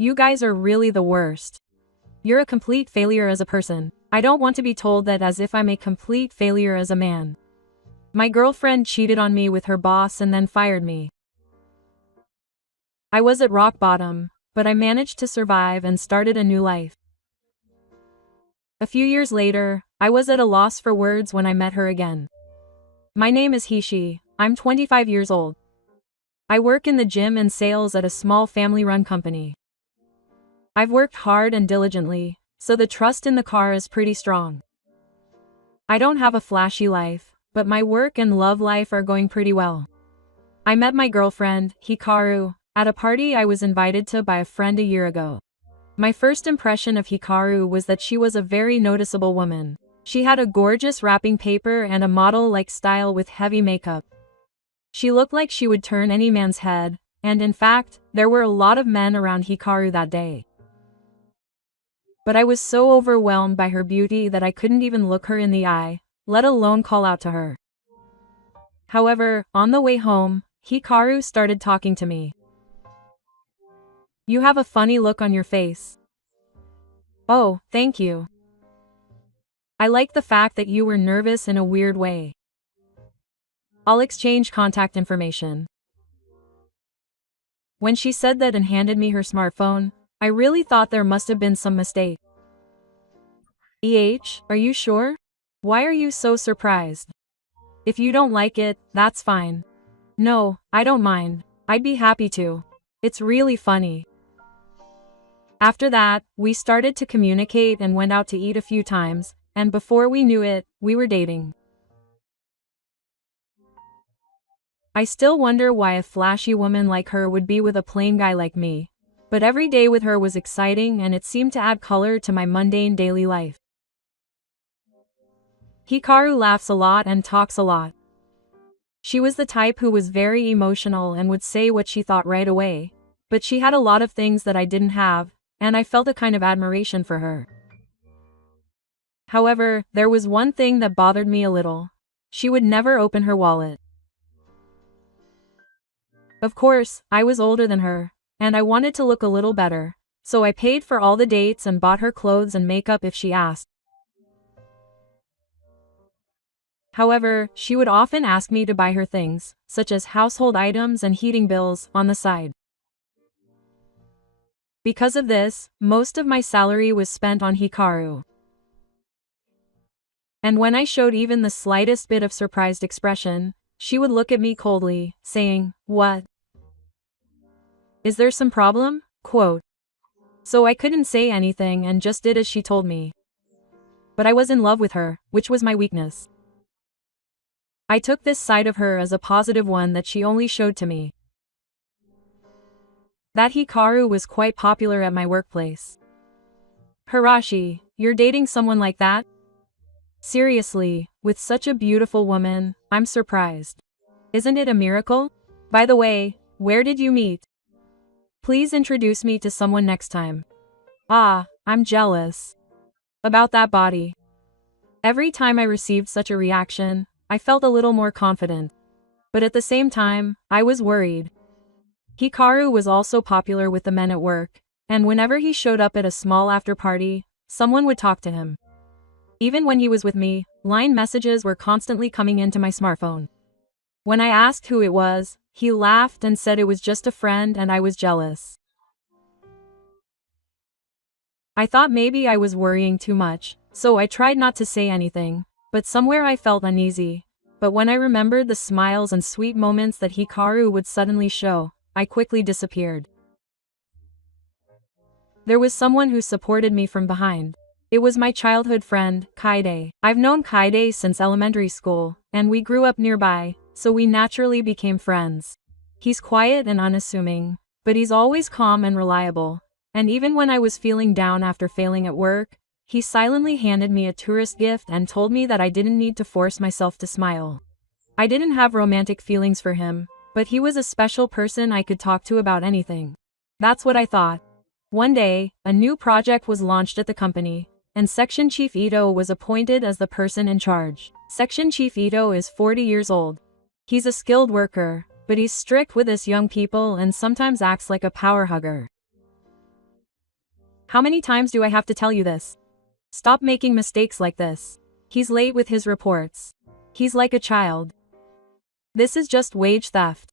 You guys are really the worst. You're a complete failure as a person. I don't want to be told that as if I'm a complete failure as a man. My girlfriend cheated on me with her boss and then fired me. I was at rock bottom, but I managed to survive and started a new life. A few years later, I was at a loss for words when I met her again. My name is Hishi. I'm 25 years old. I work in the gym and sales at a small family-run company. I've worked hard and diligently, so the trust in the car is pretty strong. I don't have a flashy life, but my work and love life are going pretty well. I met my girlfriend, Hikaru, at a party I was invited to by a friend a year ago. My first impression of Hikaru was that she was a very noticeable woman. She had a gorgeous wrapping paper and a model-like style with heavy makeup. She looked like she would turn any man's head, and in fact, there were a lot of men around Hikaru that day. But I was so overwhelmed by her beauty that I couldn't even look her in the eye, let alone call out to her. However, on the way home, Hikaru started talking to me. You have a funny look on your face. Oh, thank you. I like the fact that you were nervous in a weird way. I'll exchange contact information. When she said that and handed me her smartphone, I really thought there must have been some mistake. Are you sure? Why are you so surprised? If you don't like it, that's fine. No, I don't mind. I'd be happy to. It's really funny. After that, we started to communicate and went out to eat a few times, and before we knew it, we were dating. I still wonder why a flashy woman like her would be with a plain guy like me, but every day with her was exciting and it seemed to add color to my mundane daily life. Hikaru laughs a lot and talks a lot. She was the type who was very emotional and would say what she thought right away, but she had a lot of things that I didn't have, and I felt a kind of admiration for her. However, there was one thing that bothered me a little. She would never open her wallet. Of course, I was older than her, and I wanted to look a little better, so I paid for all the dates and bought her clothes and makeup if she asked. However, she would often ask me to buy her things, such as household items and heating bills, on the side. Because of this, most of my salary was spent on Hikaru. And when I showed even the slightest bit of surprised expression, she would look at me coldly, saying, "What? Is there some problem?" Quote. So I couldn't say anything and just did as she told me. But I was in love with her, which was my weakness. I took this side of her as a positive one that she only showed to me. That Hikaru was quite popular at my workplace. Hirashi, you're dating someone like that? Seriously, with such a beautiful woman, I'm surprised. Isn't it a miracle? By the way, where did you meet? Please introduce me to someone next time. Ah, I'm jealous. About that body. Every time I received such a reaction, I felt a little more confident. But at the same time, I was worried. Hikaru was also popular with the men at work, and whenever he showed up at a small after-party, someone would talk to him. Even when he was with me, line messages were constantly coming into my smartphone. When I asked who it was, he laughed and said it was just a friend and I was jealous. I thought maybe I was worrying too much, so I tried not to say anything, but somewhere I felt uneasy. But when I remembered the smiles and sweet moments that Hikaru would suddenly show, I quickly disappeared. There was someone who supported me from behind. It was my childhood friend, Kaide. I've known Kaide since elementary school, and we grew up nearby, so we naturally became friends. He's quiet and unassuming, but he's always calm and reliable, and even when I was feeling down after failing at work, he silently handed me a tourist gift and told me that I didn't need to force myself to smile. I didn't have romantic feelings for him, but he was a special person I could talk to about anything. That's what I thought. One day, a new project was launched at the company, and Section Chief Ito was appointed as the person in charge. Section Chief Ito is 40 years old. He's a skilled worker, but he's strict with us young people and sometimes acts like a power hugger. How many times do I have to tell you this? Stop making mistakes like this. He's late with his reports. He's like a child. This is just wage theft.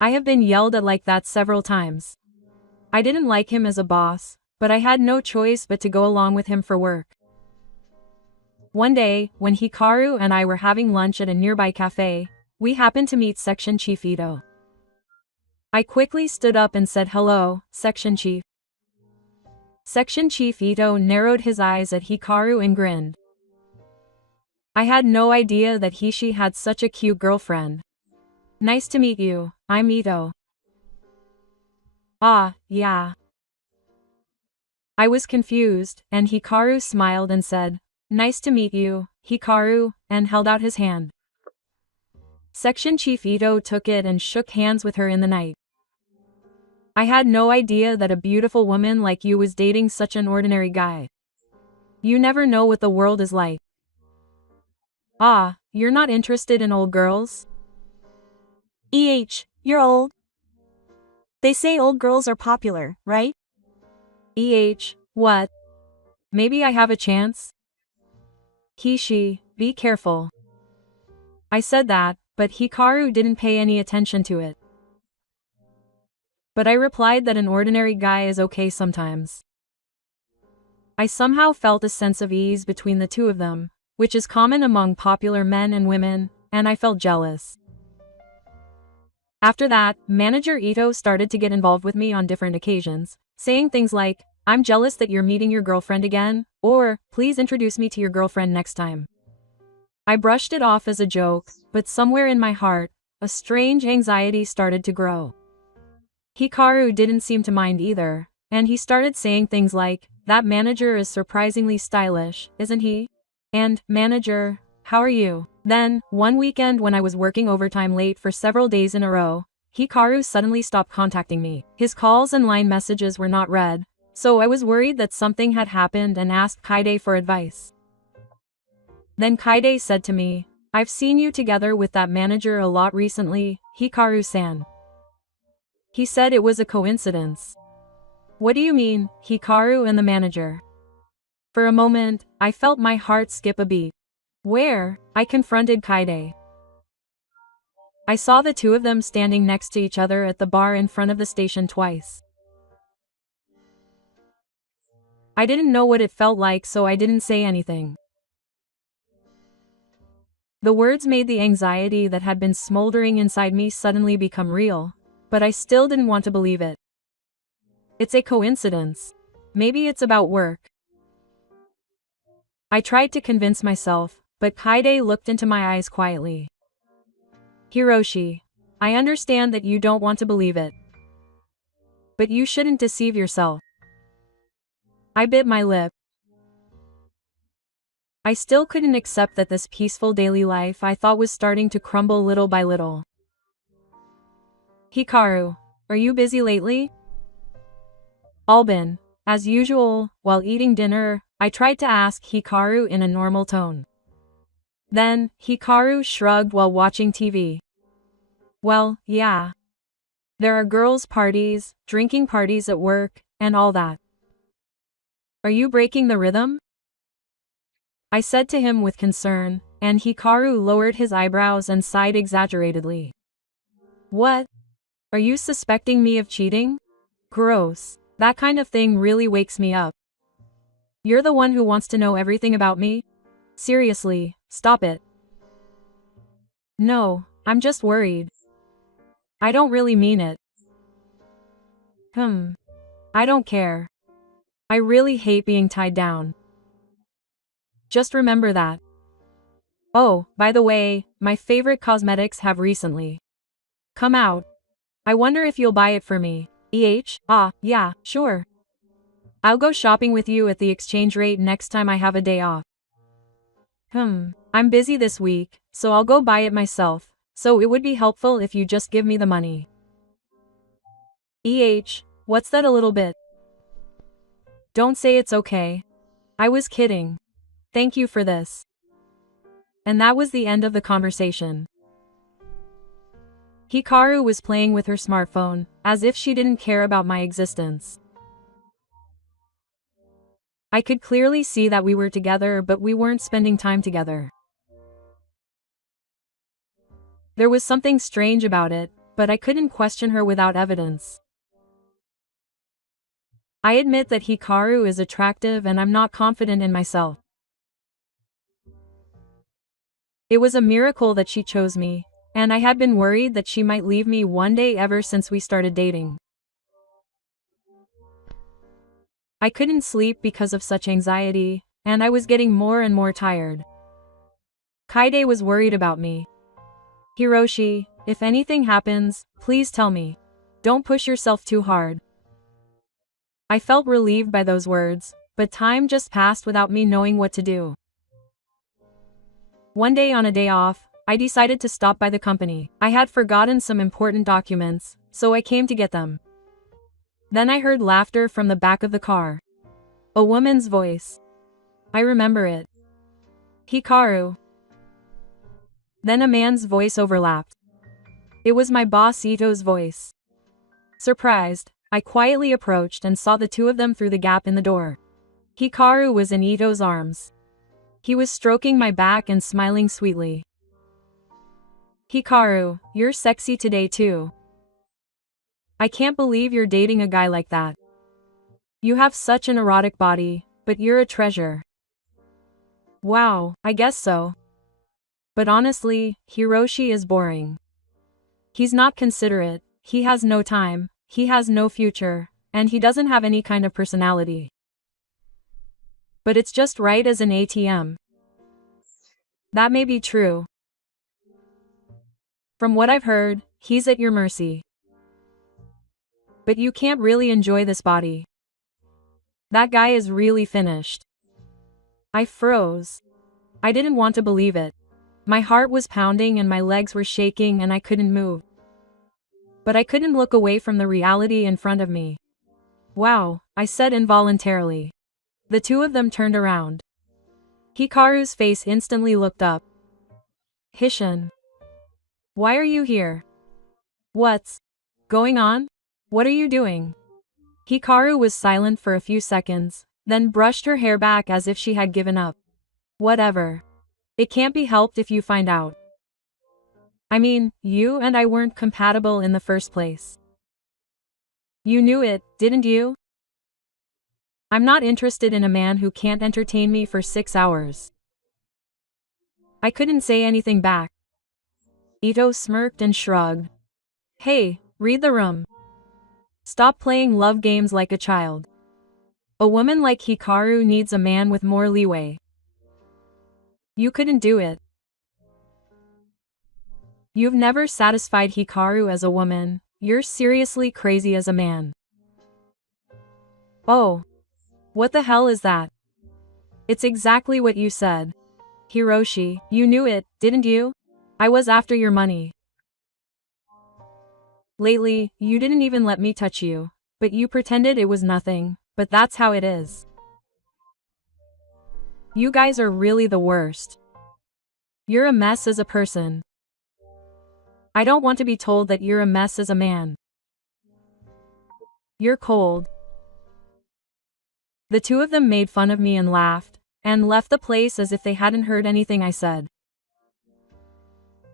I have been yelled at like that several times. I didn't like him as a boss, but I had no choice but to go along with him for work. One day, when Hikaru and I were having lunch at a nearby cafe, we happened to meet Section Chief Ito. I quickly stood up and said hello, Section Chief. Section Chief Ito narrowed his eyes at Hikaru and grinned. I had no idea that she had such a cute girlfriend. Nice to meet you, I'm Ito. Ah, yeah. I was confused, and Hikaru smiled and said, Nice to meet you, Hikaru, and held out his hand. Section Chief Ito took it and shook hands with her in the night. I had no idea that a beautiful woman like you was dating such an ordinary guy. You never know what the world is like. Ah, you're not interested in old girls? You're old. They say old girls are popular, right? What? Maybe I have a chance? She, be careful. I said that, but Hikaru didn't pay any attention to it. But I replied that an ordinary guy is okay sometimes. I somehow felt a sense of ease between the two of them, which is common among popular men and women, and I felt jealous. After that, Manager Ito started to get involved with me on different occasions, saying things like, I'm jealous that you're meeting your girlfriend again, or, please introduce me to your girlfriend next time. I brushed it off as a joke, but somewhere in my heart, a strange anxiety started to grow. Hikaru didn't seem to mind either, and he started saying things like, that manager is surprisingly stylish, isn't he? And, manager, how are you? Then, one weekend when I was working overtime late for several days in a row, Hikaru suddenly stopped contacting me. His calls and line messages were not read, so I was worried that something had happened and asked Kaide for advice. Then Kaide said to me, I've seen you together with that manager a lot recently, Hikaru-san. He said it was a coincidence. What do you mean, Hikaru and the manager? For a moment, I felt my heart skip a beat. Where? I confronted Kaide. I saw the two of them standing next to each other at the bar in front of the station twice. I didn't know what it felt like, so I didn't say anything. The words made the anxiety that had been smoldering inside me suddenly become real, but I still didn't want to believe it. It's a coincidence. Maybe it's about work. I tried to convince myself, but Kaide looked into my eyes quietly. Hiroshi, I understand that you don't want to believe it. But you shouldn't deceive yourself. I bit my lip. I still couldn't accept that this peaceful daily life I thought was starting to crumble little by little. Hikaru, are you busy lately? Albin, as usual, while eating dinner, I tried to ask Hikaru in a normal tone. Then, Hikaru shrugged while watching TV. Well, yeah. There are girls' parties, drinking parties at work, and all that. Are you breaking the rhythm? I said to him with concern, and Hikaru lowered his eyebrows and sighed exaggeratedly. What? Are you suspecting me of cheating? Gross. That kind of thing really wakes me up. You're the one who wants to know everything about me? Seriously, stop it. No, I'm just worried. I don't really mean it. I don't care. I really hate being tied down. Just remember that. Oh, by the way, my favorite cosmetics have recently come out. I wonder if you'll buy it for me. Yeah, sure. I'll go shopping with you at the exchange rate next time I have a day off. I'm busy this week, so I'll go buy it myself, so it would be helpful if you just give me the money. What's that a little bit? Don't say it's okay. I was kidding. Thank you for this. And that was the end of the conversation. Hikaru was playing with her smartphone, as if she didn't care about my existence. I could clearly see that we were together, but we weren't spending time together. There was something strange about it, but I couldn't question her without evidence. I admit that Hikaru is attractive and I'm not confident in myself. It was a miracle that she chose me, and I had been worried that she might leave me one day ever since we started dating. I couldn't sleep because of such anxiety, and I was getting more and more tired. Kaide was worried about me. Hiroshi, if anything happens, please tell me. Don't push yourself too hard. I felt relieved by those words, but time just passed without me knowing what to do. One day on a day off, I decided to stop by the company. I had forgotten some important documents, so I came to get them. Then I heard laughter from the back of the car. A woman's voice. I remember it. Hikaru. Then a man's voice overlapped. It was my boss Ito's voice. Surprised, I quietly approached and saw the two of them through the gap in the door. Hikaru was in Ito's arms. He was stroking my back and smiling sweetly. Hikaru, you're sexy today too. I can't believe you're dating a guy like that. You have such an erotic body, but you're a treasure. Wow, I guess so. But honestly, Hiroshi is boring. He's not considerate, he has no time, he has no future, and he doesn't have any kind of personality. But it's just right as an ATM. That may be true. From what I've heard, he's at your mercy. But you can't really enjoy this body. That guy is really finished. I froze. I didn't want to believe it. My heart was pounding and my legs were shaking and I couldn't move. But I couldn't look away from the reality in front of me. Wow, I said involuntarily. The two of them turned around. Hikaru's face instantly looked up. Hishin. Why are you here? What's going on? What are you doing? Hikaru was silent for a few seconds, then brushed her hair back as if she had given up. Whatever. It can't be helped if you find out. I mean, you and I weren't compatible in the first place. You knew it, didn't you? I'm not interested in a man who can't entertain me for 6 hours. I couldn't say anything back. Ito smirked and shrugged. Hey, read the room. Stop playing love games like a child. A woman like Hikaru needs a man with more leeway. You couldn't do it. You've never satisfied Hikaru as a woman, you're seriously crazy as a man. Oh. What the hell is that? It's exactly what you said. Hiroshi, you knew it, didn't you? I was after your money. Lately, you didn't even let me touch you, but you pretended it was nothing, but that's how it is. You guys are really the worst. You're a mess as a person. I don't want to be told that you're a mess as a man. You're cold. The two of them made fun of me and laughed, and left the place as if they hadn't heard anything I said.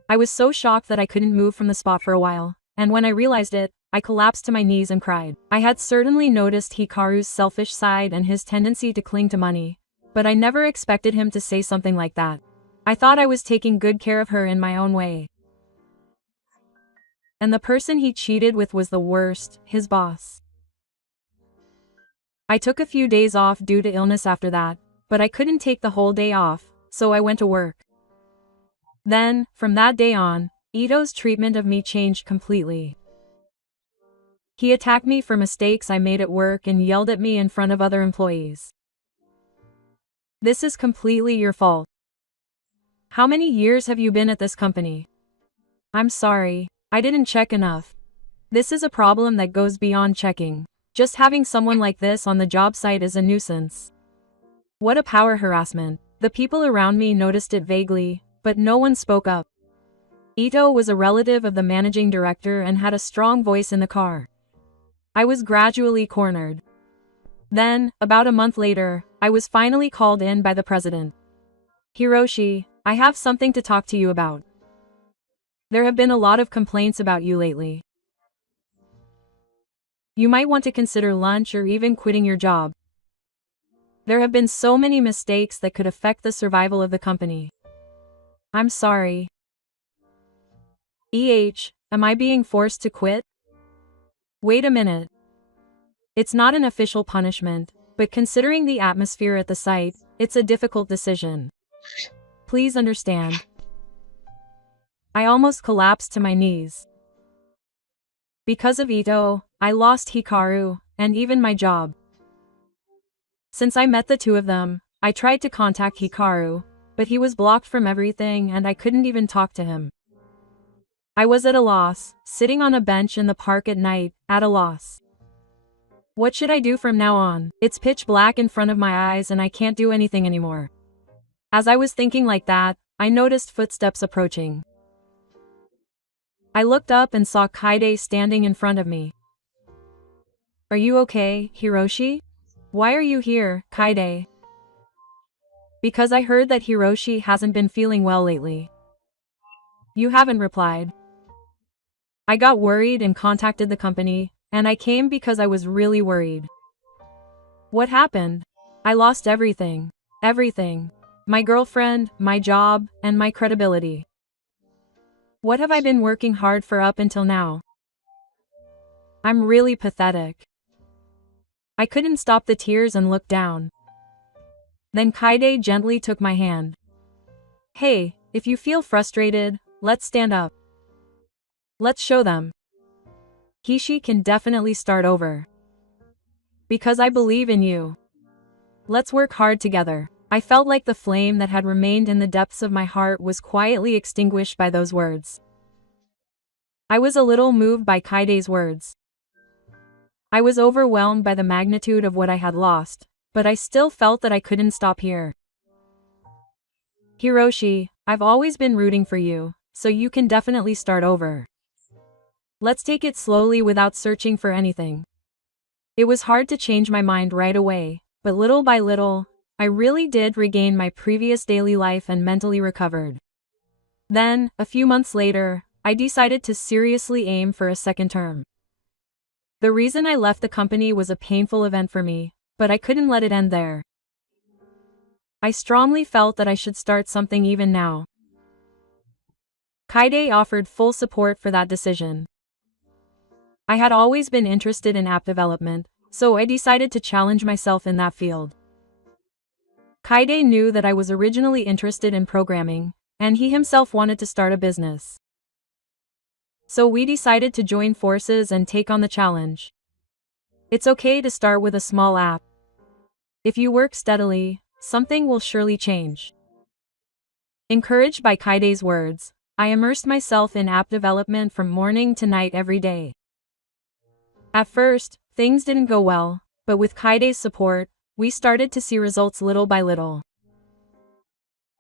I was so shocked that I couldn't move from the spot for a while, and when I realized it, I collapsed to my knees and cried. I had certainly noticed Hikaru's selfish side and his tendency to cling to money, but I never expected him to say something like that. I thought I was taking good care of her in my own way. And the person he cheated with was the worst, his boss. I took a few days off due to illness after that, but I couldn't take the whole day off, so I went to work. Then, from that day on, Ito's treatment of me changed completely. He attacked me for mistakes I made at work and yelled at me in front of other employees. This is completely your fault. How many years have you been at this company? I'm sorry, I didn't check enough. This is a problem that goes beyond checking. Just having someone like this on the job site is a nuisance. What a power harassment. The people around me noticed it vaguely, but no one spoke up. Ito was a relative of the managing director and had a strong voice in the car. I was gradually cornered. Then, about a month later, I was finally called in by the president. Hiroshi, I have something to talk to you about. There have been a lot of complaints about you lately. You might want to consider lunch or even quitting your job. There have been so many mistakes that could affect the survival of the company. I'm sorry. Am I being forced to quit? Wait a minute. It's not an official punishment, but considering the atmosphere at the site, it's a difficult decision. Please understand. I almost collapsed to my knees. Because of Ito, I lost Hikaru, and even my job. Since I met the two of them, I tried to contact Hikaru, but he was blocked from everything and I couldn't even talk to him. I was at a loss, sitting on a bench in the park at night, at a loss. What should I do from now on? It's pitch black in front of my eyes and I can't do anything anymore. As I was thinking like that, I noticed footsteps approaching. I looked up and saw Kaide standing in front of me. Are you okay, Hiroshi? Why are you here, Kaide? Because I heard that Hiroshi hasn't been feeling well lately. You haven't replied. I got worried and contacted the company, and I came because I was really worried. What happened? I lost everything. Everything. My girlfriend, my job, and my credibility. What have I been working hard for up until now? I'm really pathetic. I couldn't stop the tears and looked down. Then Kaide gently took my hand. Hey, if you feel frustrated, let's stand up. Let's show them. Hishi can definitely start over. Because I believe in you. Let's work hard together. I felt like the flame that had remained in the depths of my heart was quietly extinguished by those words. I was a little moved by Kaide's words. I was overwhelmed by the magnitude of what I had lost, but I still felt that I couldn't stop here. Hiroshi, I've always been rooting for you, so you can definitely start over. Let's take it slowly without searching for anything. It was hard to change my mind right away, but little by little, I really did regain my previous daily life and mentally recovered. Then, a few months later, I decided to seriously aim for a second term. The reason I left the company was a painful event for me, but I couldn't let it end there. I strongly felt that I should start something even now. Kaide offered full support for that decision. I had always been interested in app development, so I decided to challenge myself in that field. Kaide knew that I was originally interested in programming, and he himself wanted to start a business. So we decided to join forces and take on the challenge. It's okay to start with a small app. If you work steadily, something will surely change. Encouraged by Kaide's words, I immersed myself in app development from morning to night every day. At first, things didn't go well, but with Kaide's support, we started to see results little by little.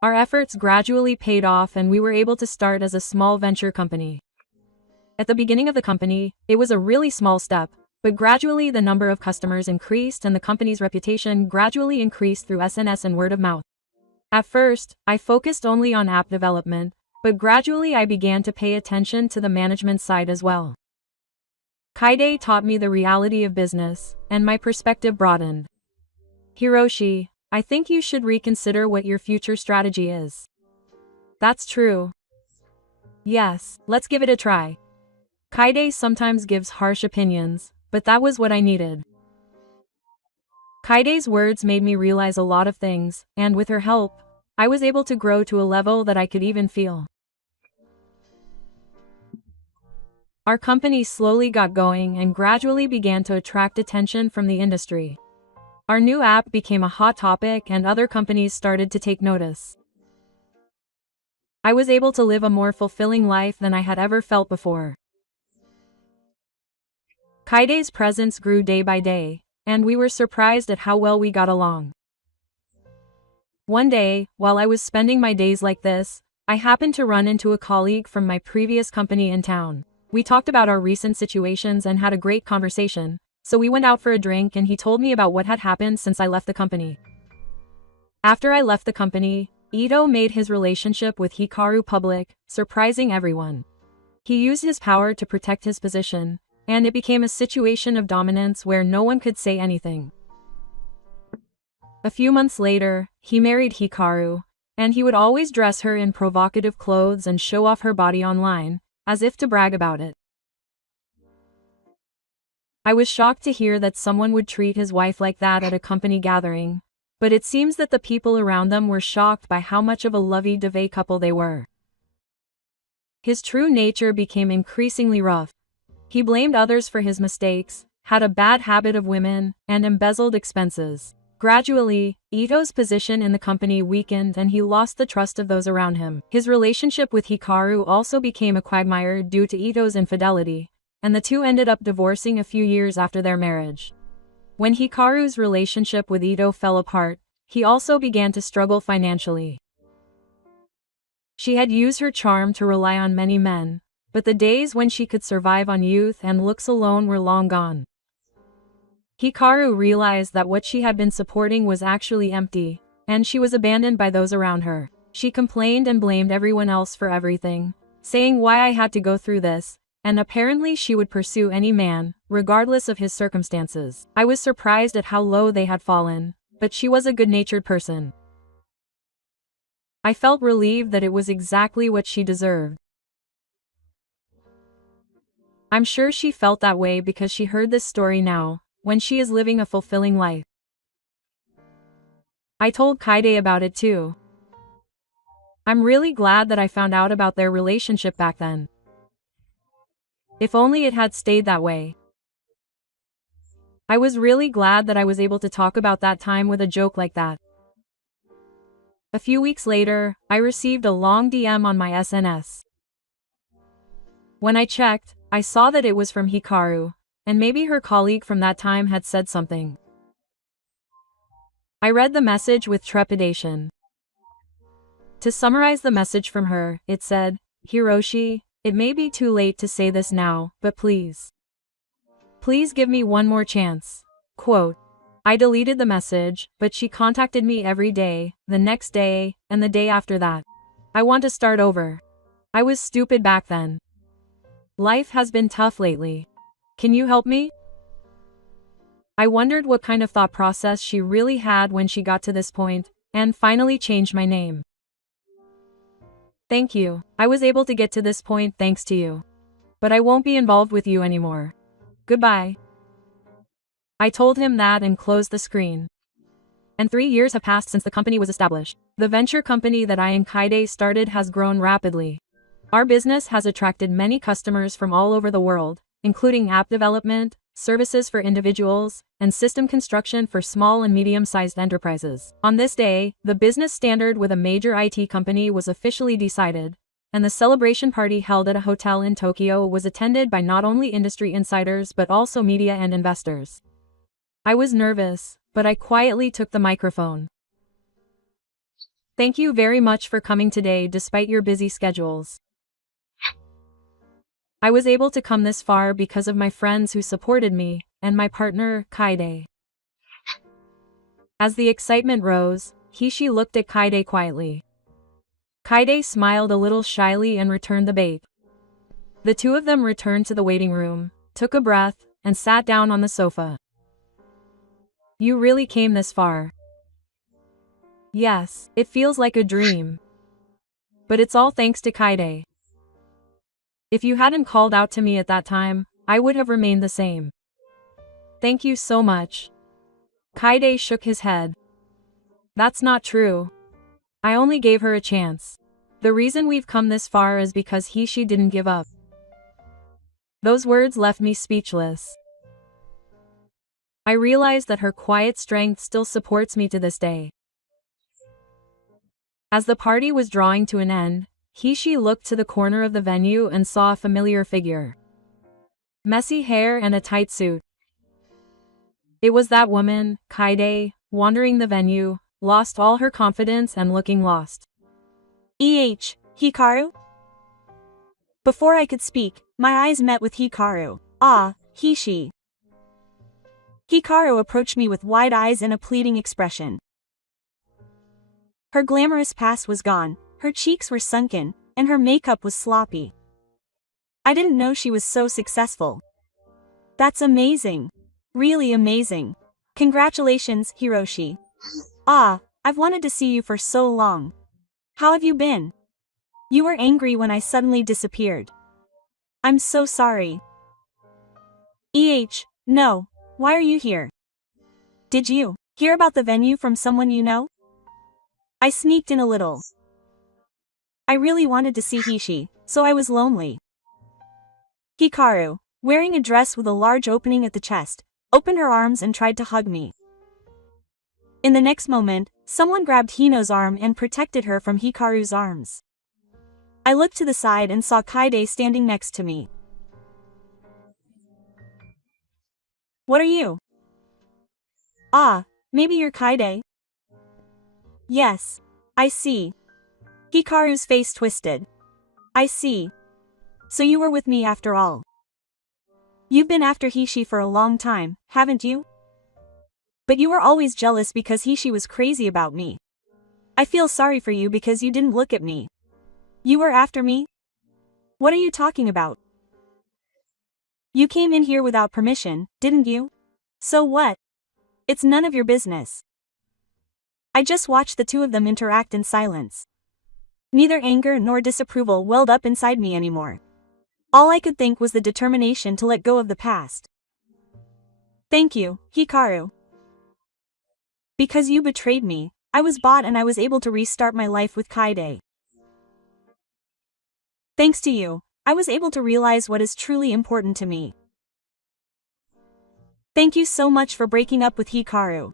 Our efforts gradually paid off and we were able to start as a small venture company. At the beginning of the company, it was a really small step, but gradually the number of customers increased and the company's reputation gradually increased through SNS and word of mouth. At first, I focused only on app development, but gradually I began to pay attention to the management side as well. Kaide taught me the reality of business, and my perspective broadened. Hiroshi, I think you should reconsider what your future strategy is. That's true. Yes, let's give it a try. Kaide sometimes gives harsh opinions, but that was what I needed. Kaide's words made me realize a lot of things, and with her help, I was able to grow to a level that I could even feel. Our company slowly got going and gradually began to attract attention from the industry. Our new app became a hot topic and other companies started to take notice. I was able to live a more fulfilling life than I had ever felt before. Kaide's presence grew day by day, and we were surprised at how well we got along. One day, while I was spending my days like this, I happened to run into a colleague from my previous company in town. We talked about our recent situations and had a great conversation, So we went out for a drink and he told me about what had happened since I left the company. After I left the company, Ito made his relationship with Hikaru public, surprising everyone. He used his power to protect his position, and it became a situation of dominance where no one could say anything. A few months later, he married Hikaru, and he would always dress her in provocative clothes and show off her body online, as if to brag about it. I was shocked to hear that someone would treat his wife like that at a company gathering, but it seems that the people around them were shocked by how much of a lovey-dovey couple they were. His true nature became increasingly rough. He blamed others for his mistakes, had a bad habit of women, and embezzled expenses. Gradually, Ito's position in the company weakened and he lost the trust of those around him. His relationship with Hikaru also became a quagmire due to Ito's infidelity, and the two ended up divorcing a few years after their marriage. When Hikaru's relationship with Ito fell apart, he also began to struggle financially. She had used her charm to rely on many men, but the days when she could survive on youth and looks alone were long gone. Hikaru realized that what she had been supporting was actually empty, and she was abandoned by those around her. She complained and blamed everyone else for everything, saying why I had to go through this, and apparently she would pursue any man, regardless of his circumstances. I was surprised at how low they had fallen, but she was a good-natured person. I felt relieved that it was exactly what she deserved. I'm sure she felt that way because she heard this story now, when she is living a fulfilling life. I told Kaide about it too. I'm really glad that I found out about their relationship back then. If only it had stayed that way. I was really glad that I was able to talk about that time with a joke like that. A few weeks later, I received a long DM on my SNS. When I checked, I saw that it was from Hikaru, and maybe her colleague from that time had said something. I read the message with trepidation. To summarize the message from her, it said, "Hiroshi, it may be too late to say this now, but please give me one more chance." Quote. I deleted the message, but she contacted me every day, the next day, and the day after that. I want to start over. I was stupid back then. Life has been tough lately. Can you help me? I wondered what kind of thought process she really had when she got to this point, and finally changed my name. Thank you. I was able to get to this point thanks to you. But I won't be involved with you anymore. Goodbye. I told him that and closed the screen. And 3 years have passed since the company was established. The venture company that I and Kaide started has grown rapidly. Our business has attracted many customers from all over the world, including app development, services for individuals, and system construction for small and medium-sized enterprises. On this day, the business standard with a major IT company was officially decided, and the celebration party held at a hotel in Tokyo was attended by not only industry insiders but also media and investors. I was nervous, but I quietly took the microphone. Thank you very much for coming today despite your busy schedules. I was able to come this far because of my friends who supported me, and my partner, Kaide. As the excitement rose, Hishi looked at Kaide quietly. Kaide smiled a little shyly and returned the bait. The two of them returned to the waiting room, took a breath, and sat down on the sofa. You really came this far. Yes, it feels like a dream. But it's all thanks to Kaide. If you hadn't called out to me at that time, I would have remained the same. Thank you so much. Kaide shook his head. That's not true. I only gave her a chance. The reason we've come this far is because Hishi didn't give up. Those words left me speechless. I realized that her quiet strength still supports me to this day. As the party was drawing to an end, Hishi looked to the corner of the venue and saw a familiar figure. Messy hair and a tight suit. It was that woman, Kaide, wandering the venue, lost all her confidence and looking lost. Hikaru? Before I could speak, my eyes met with Hikaru. Ah, Hishi. Hikaru approached me with wide eyes and a pleading expression. Her glamorous past was gone, her cheeks were sunken, and her makeup was sloppy. I didn't know she was so successful. That's amazing. Really amazing. Congratulations, Hiroshi. Ah, I've wanted to see you for so long. How have you been? You were angry when I suddenly disappeared. I'm so sorry. No. Why are you here? Did you hear about the venue from someone you know? I sneaked in a little. I really wanted to see Hishi, so I was lonely. Hikaru, wearing a dress with a large opening at the chest, opened her arms and tried to hug me. In the next moment, someone grabbed Hino's arm and protected her from Hikaru's arms. I looked to the side and saw Kaide standing next to me. What are you? Ah, maybe you're Kaide? Yes. I see. Hikaru's face twisted. I see. So you were with me after all. You've been after Hishi for a long time, haven't you? But you were always jealous because Hishi was crazy about me. I feel sorry for you because you didn't look at me. You were after me? What are you talking about? You came in here without permission, didn't you? So what? It's none of your business. I just watched the two of them interact in silence. Neither anger nor disapproval welled up inside me anymore. All I could think was the determination to let go of the past. Thank you, Hikaru. Because you betrayed me, I was bought and I was able to restart my life with Kaide. Thanks to you, I was able to realize what is truly important to me. Thank you so much for breaking up with Hikaru.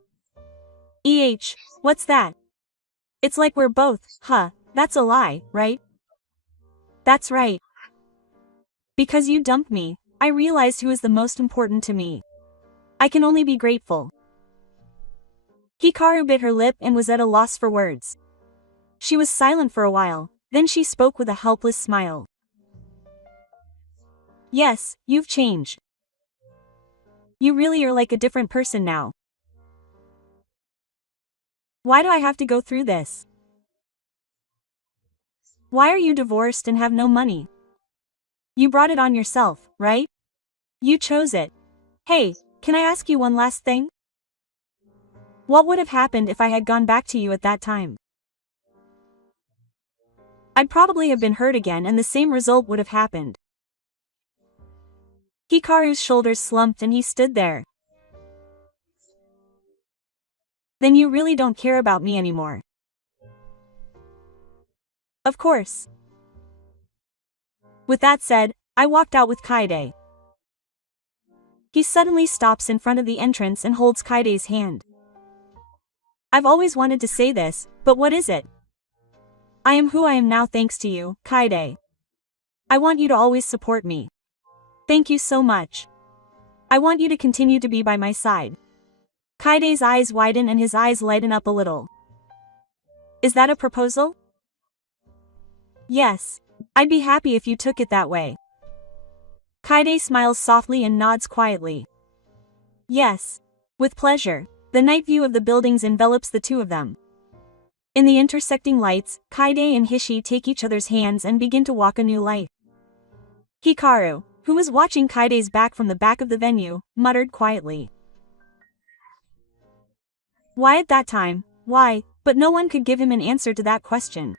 What's that? It's like we're both, that's a lie, right? That's right. Because you dumped me, I realized who is the most important to me. I can only be grateful. Hikaru bit her lip and was at a loss for words. She was silent for a while, then she spoke with a helpless smile. Yes, you've changed. You really are like a different person now. Why do I have to go through this? Why are you divorced and have no money? You brought it on yourself, right? You chose it. Hey, can I ask you one last thing? What would have happened if I had gone back to you at that time? I'd probably have been hurt again and the same result would have happened. Hikaru's shoulders slumped and he stood there. Then you really don't care about me anymore. Of course. With that said, I walked out with Kaide. He suddenly stops in front of the entrance and holds Kaide's hand. I've always wanted to say this, but what is it? I am who I am now thanks to you, Kaide. I want you to always support me. Thank you so much. I want you to continue to be by my side. Kaide's eyes widen and his eyes lighten up a little. Is that a proposal? Yes. I'd be happy if you took it that way. Kaide smiles softly and nods quietly. Yes. With pleasure. The night view of the buildings envelops the two of them. In the intersecting lights, Kaide and Hishi take each other's hands and begin to walk a new life. Hikaru, who was watching Kaide's back from the back of the venue, muttered quietly. Why at that time? Why? But no one could give him an answer to that question.